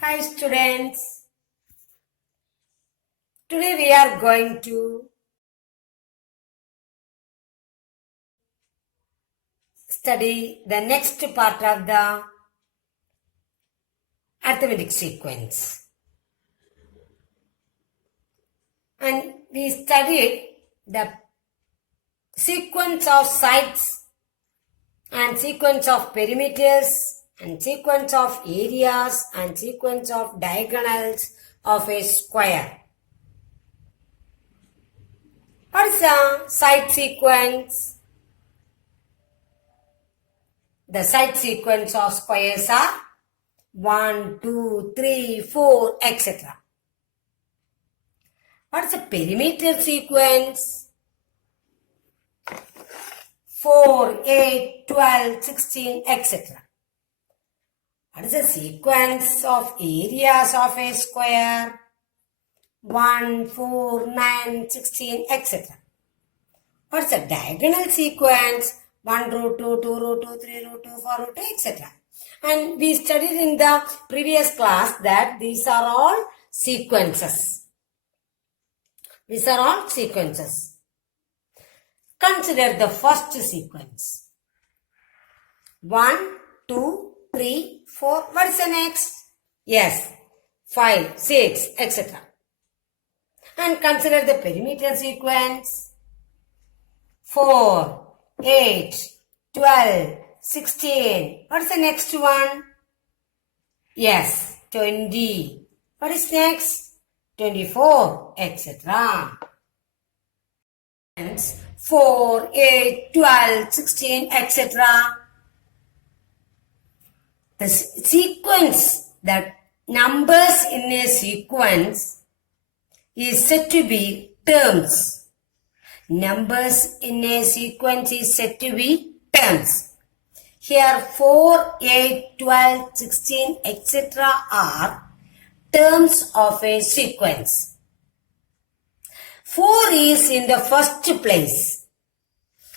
Hi students, today we are going to study the next part of the arithmetic sequence. And we studied the sequence of sides and sequence of perimeters and sequence of areas and sequence of diagonals of a square. What is the side sequence? The side sequence of squares are 1, 2, 3, 4, etc. What is the perimeter sequence? 4, 8, 12, 16, etc. What is the sequence of areas of a square? 1, 4, 9, 16, etc. What is the diagonal sequence? 1 root 2, 2 root 2, 3 root 2, 4 root 2, etc. And we studied in the previous class that these are all sequences. These are all sequences. Consider the first sequence. 1, 2, 3, 4. What is the next? Yes, 5, 6, etc. And consider the perimeter sequence. 4, 8, 12, 16. What is the next one? Yes, 20. What is next? 24, etc. 4, 8, 12, 16, etc. The sequence, that numbers in a sequence is said to be terms. Numbers in a sequence is said to be terms. Here 4, 8, 12, 16, etc. are terms of a sequence. 4 is in the first place,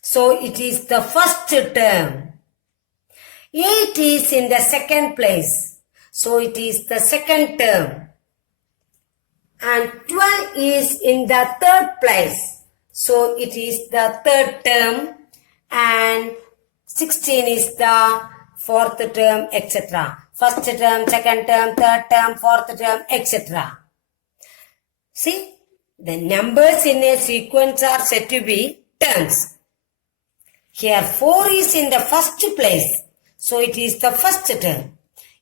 so it is the first term. 8 is in the second place, so it is the second term. And 12 is in the third place, so it is the third term. And 16 is the fourth term, etc. First term, second term, third term, fourth term, etc. See, the numbers in a sequence are said to be terms. Here 4 is in the first place, so it is the first term.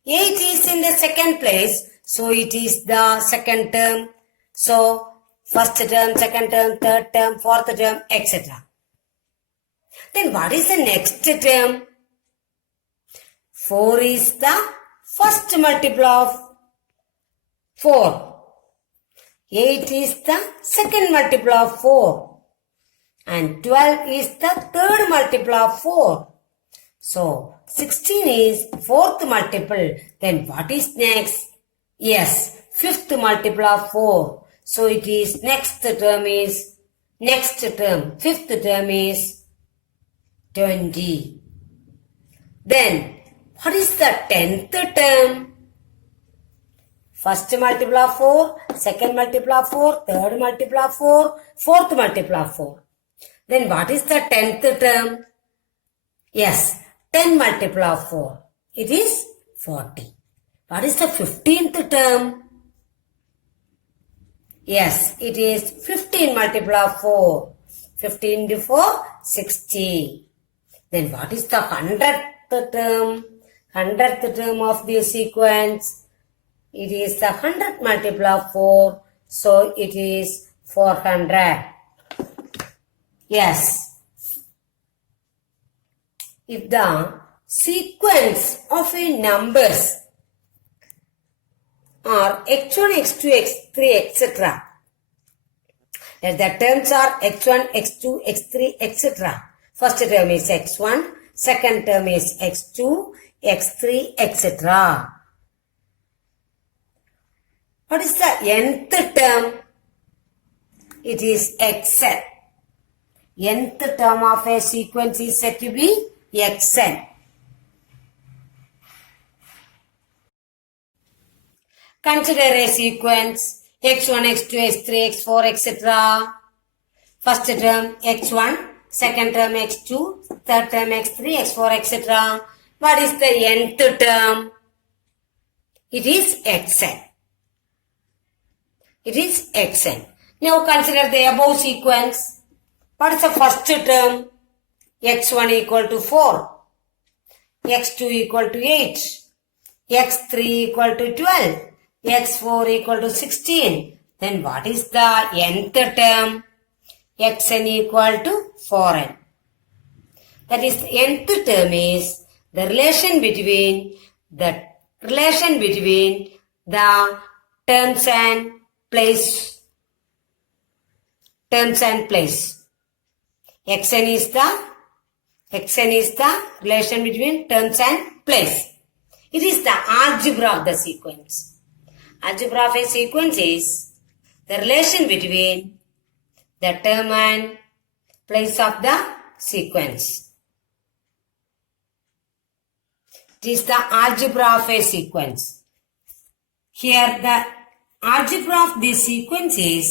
8 is in the second place, so it is the second term. So, first term, second term, third term, fourth term, etc. Then what is the next term? 4 is the first multiple of 4. 8 is the second multiple of 4. And 12 is the third multiple of 4. So, 16 is fourth multiple. Then what is next? Yes, fifth multiple of 4. So, it is next term. Fifth term is 20. Then, what is the 10th term? First multiple of 4, second multiple of 4, third multiple of 4, fourth multiple of 4. Then what is the 10th term? Yes, 10 multiple of 4. It is 40. What is the 15th term? Yes, it is 15 multiple of 4. 15 into 4, 60. Then what is the 100th term? 100th term of the sequence. It is the 100th multiple of 4. So it is 400. Yes. If the sequence of a numbers are x1, x2, x3, etc. If the terms are x1, x2, x3, etc. First term is x1, second term is x2, x3, etc. What is the nth term? It is xn. Nth term of a sequence is said to be xn. Consider a sequence x1, x2, x3, x4, etc. First term x1, second term x2, third term x3, x4, etc. What is the nth term? It is xn. It is xn. Now consider the above sequence. What is the first term? x1 equal to 4, x2 equal to 8, x3 equal to 12, x4 equal to 16. Then what is the nth term? Xn equal to 4n. That is, the nth term is the relation between the terms and place. Terms and place. Xn is the relation between terms and place. It is the algebra of the sequence. Algebra of a sequence is the relation between the term and place of the sequence. It is the algebra of a sequence. Here the algebra of this sequence is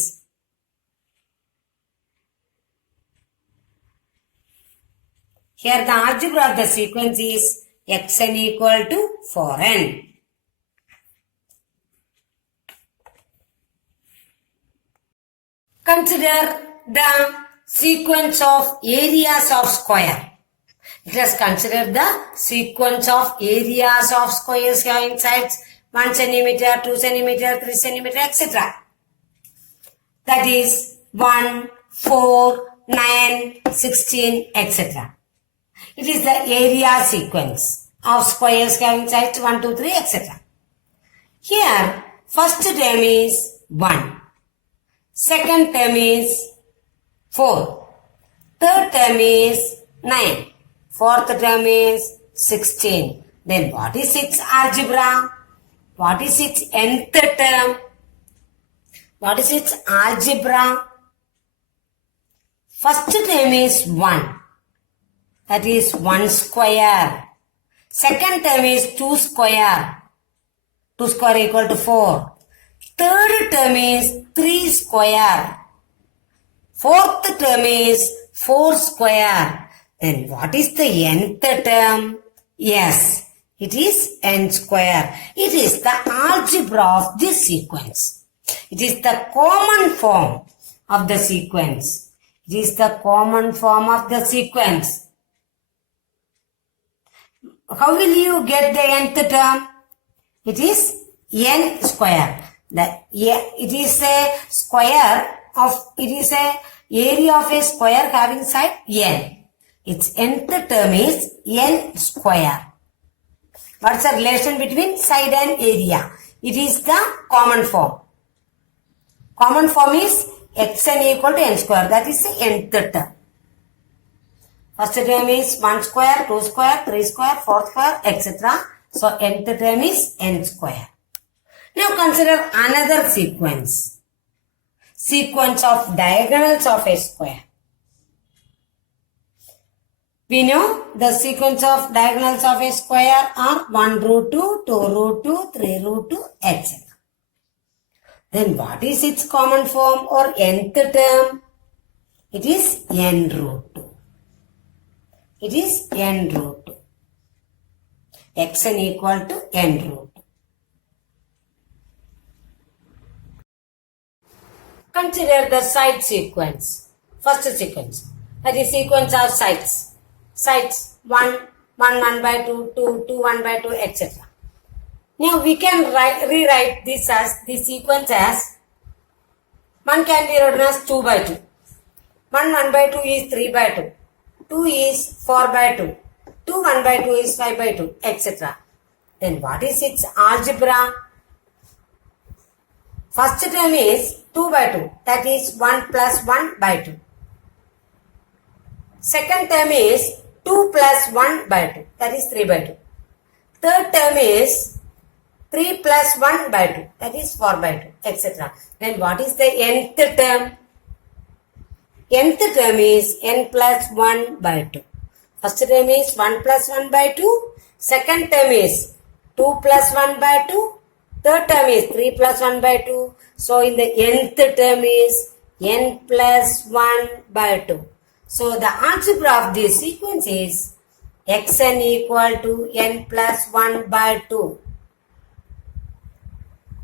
xn equal to 4n. Consider the sequence of areas of square. Let us consider the sequence of areas of squares having sides 1 cm, 2 cm, 3 cm, etc. That is 1, 4, 9, 16, etc. It is the area sequence of squares having sides 1, 2, 3, etc. Here, first term is 1. Second term is 4. Third term is 9. Fourth term is 16. Then what is its algebra? What is its nth term? What is its algebra? First term is 1. That is 1 square. Second term is 2 square. 2 square equal to 4. Third term is 3 square. Fourth term is 4 square. Then what is the nth term? Yes, it is n square. It is the algebra of this sequence. It is the common form of the sequence. It is the common form of the sequence. How will you get the nth term? It is n square. It is a area of a square having side n. Its nth term is n square. What's the relation between side and area? It is the common form. Common form is xn equal to n square. That is the nth term. First term is 1 square, 2 square, 3 square, 4 square, etc. So nth term is n square. Now consider another sequence. Sequence of diagonals of a square. We know the sequence of diagonals of a square are 1 root 2, 2 root 2, 3 root 2, etc. Then what is its common form or nth term? It is n root 2. It is n root 2. Xn equal to n root 2. Consider the side sequence. First sequence. That is sequence of sides. Sides 1, 1 by 2, 2, 2, 1 by 2, etc. Now we can rewrite this sequence as 1 can be written as 2 by 2. 1 by 2 is 3 by 2. 2 is 4 by 2. 2 1 by 2 is 5 by 2, etc. Then what is its algebra? First term is 2 by 2. That is 1 plus 1 by 2. Second term is 2 plus 1 by 2. That is 3 by 2. Third term is 3 plus 1 by 2. That is 4 by 2, etc. Then what is the nth term? Nth term is n plus 1 by 2. First term is 1 plus 1 by 2. Second term is 2 plus 1 by 2. Third term is 3 plus 1 by 2. So in the nth term is n plus 1 by 2. So the algebra of this sequence is xn equal to n plus 1 by 2.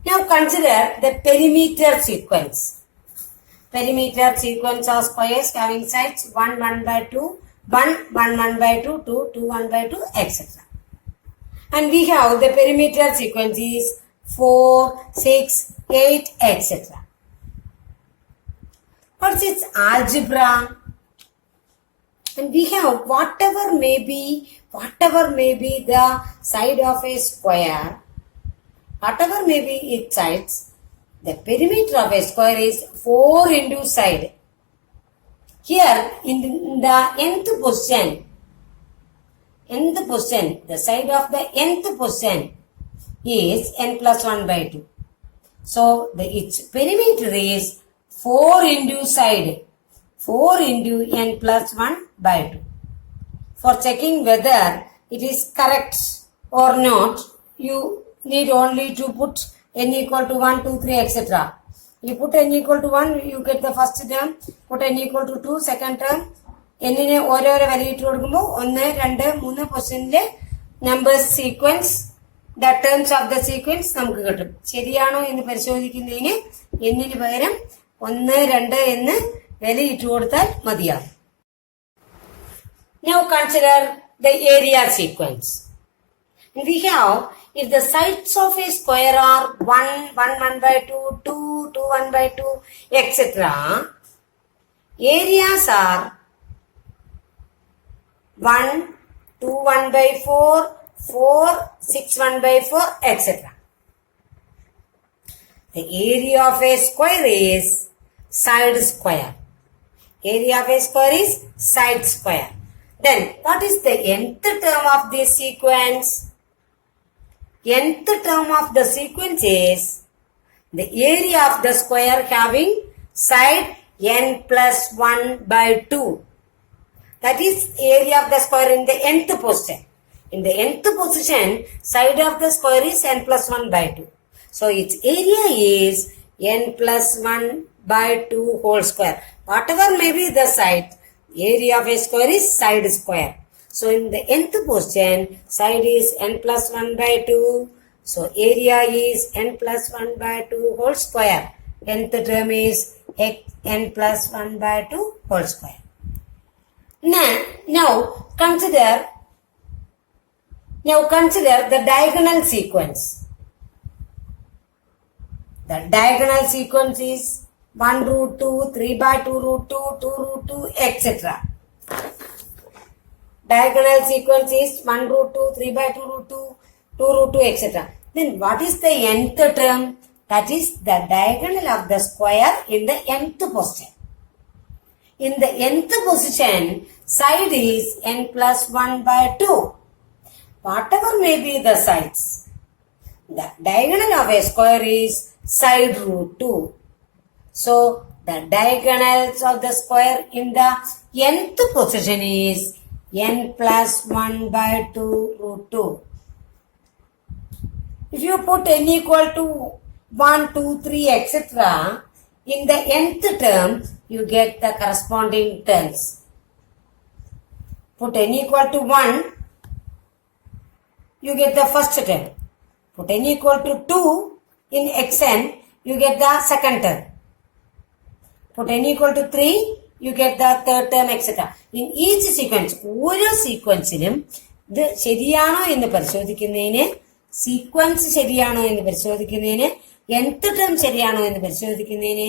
Now consider the perimeter sequence. Perimeter sequence of squares having sides 1, 1 by 2, 1, 1, 1 by 2, 2, 2, 1 by 2, etc. And we have the perimeter sequence is 4, 6, 8, etc. What's its algebra? And we have whatever may be the side of a square, whatever may be its sides, the perimeter of a square is 4 into side. Here in the nth position, the side of the nth position is n plus 1 by 2. So its perimeter is 4 into side, 4 into n plus 1 by 2. For checking whether it is correct or not, you need only to put n equal to 1, 2, 3, etc. You put n equal to 1, you get the first term. Put n equal to 2, second term. n-നെ ഓരോരോ വിലയിട്ട് കൊടുക്കുമ്പോൾ 1, 2, 3 പൊസിഷനിലെ numbers sequence, the terms of the sequence നമുക്ക് കിട്ടും. ശരിയാണോ എന്ന് പരിശോധിക്കുന്നതിന് എന്നിന് പകരം 1, 2 എന്ന് വിലയിട്ട് കൊടുത്താൽ മതിയാകും. Now consider the area sequence. We have, if the sides of a square are 1, 1, 1 by 2, 2, 2, 1 by 2, etc., areas are 1, 2, 1 by 4, 4, 6, 1 by 4, etc. The area of a square is side square. Area of a square is side square. Then, what is the nth term of this sequence? Nth term of the sequence is the area of the square having side n plus 1 by 2. That is area of the square in the nth position. In the nth position, side of the square is n plus 1 by 2. So its area is n plus 1 by 2 whole square. Whatever may be the side, area of a square is side square. So in the nth position, side is n plus 1 by 2. So area is n plus 1 by 2 whole square. Nth term is n plus 1 by 2 whole square. Now consider the diagonal sequence. The diagonal sequence is 1 root 2, 3 by 2 root 2, 2 root 2, etc. Diagonal sequence is 1 root 2, 3 by 2 root 2, 2 root 2, etc. Then what is the nth term? That is the diagonal of the square in the nth position. In the nth position, side is n plus 1 by 2. Whatever may be the sides, the diagonal of a square is side root 2. So, the diagonals of the square in the nth position is n plus 1 by 2 root 2. If you put n equal to 1, 2, 3, etc., in the nth term, you get the corresponding terms. Put n equal to 1, you get the first term. Put n equal to 2 in xn, you get the second term. Put n equal to 3, you get the third term, etc. In each sequence, ഓരോ സീക്വൻസിലും ഇത് ശരിയാണോ എന്ന് പരിശോധിക്കുന്നതിന്, sequence ശരിയാണോ എന്ന് പരിശോധിക്കുന്നതിന്, nth term ശരിയാണോ എന്ന് പരിശോധിക്കുന്നതിന്,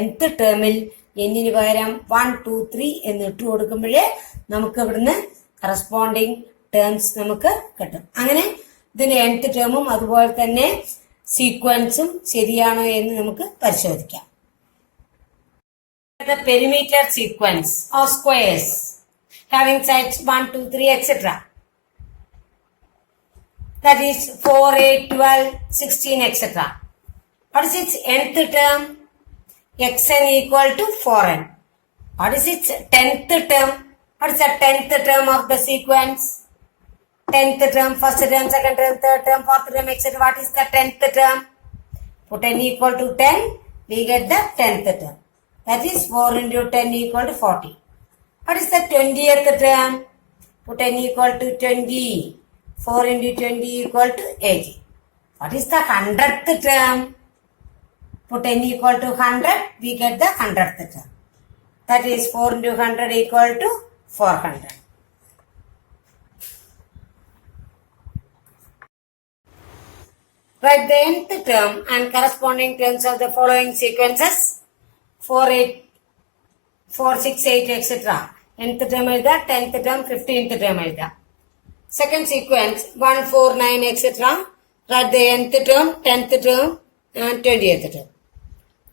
nth ടേമിൽ എന്നിന് പകരം 1, 2, 3 എന്ന് ഇട്ട് കൊടുക്കുമ്പോഴേ നമുക്ക് ഇവിടുന്ന് കറസ്പോണ്ടിങ് ടേംസ് നമുക്ക് കിട്ടും. അങ്ങനെ ഇതിന്റെ nth ടേമും അതുപോലെ തന്നെ സീക്വൻസും ശരിയാണോ എന്ന് നമുക്ക് പരിശോധിക്കാം. The perimeter sequence of squares having sides 1, 2, 3, etc. That is 4, 8, 12, 16, etc. What is its nth term? Xn equal to 4n. What is its 10th term? What is the 10th term of the sequence? 10th term, first term, second term, third term, fourth term, etc. What is the 10th term? Put n equal to 10, we get the 10th term. That is 4 into 10 equal to 40. What is the 20th term? Put n equal to 20. 4 into 20 equal to 80. What is the 100th term? Put n equal to 100, we get the 100th term. That is 4 into 100 equal to 400. Write the nth term and corresponding terms of the following sequences. 4, 8, 4, 6, 8, etc. Nth term is the 10th term, 15th term is the. Second sequence 1, 4, 9, etc. Write the nth term, 10th term and 20th term.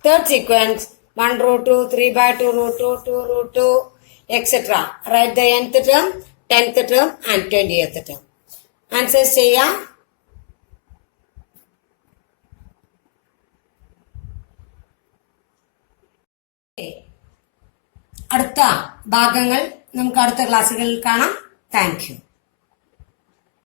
Third sequence 1 root 2, 3 by 2 root 2, 2 root 2, etc. Write the nth term, 10th term and 20th term. Answers ചെയ്യാം. അടുത്ത ഭാഗങ്ങൾ നമുക്ക് അടുത്ത ക്ലാസ്സുകളിൽ കാണാം. Thank you.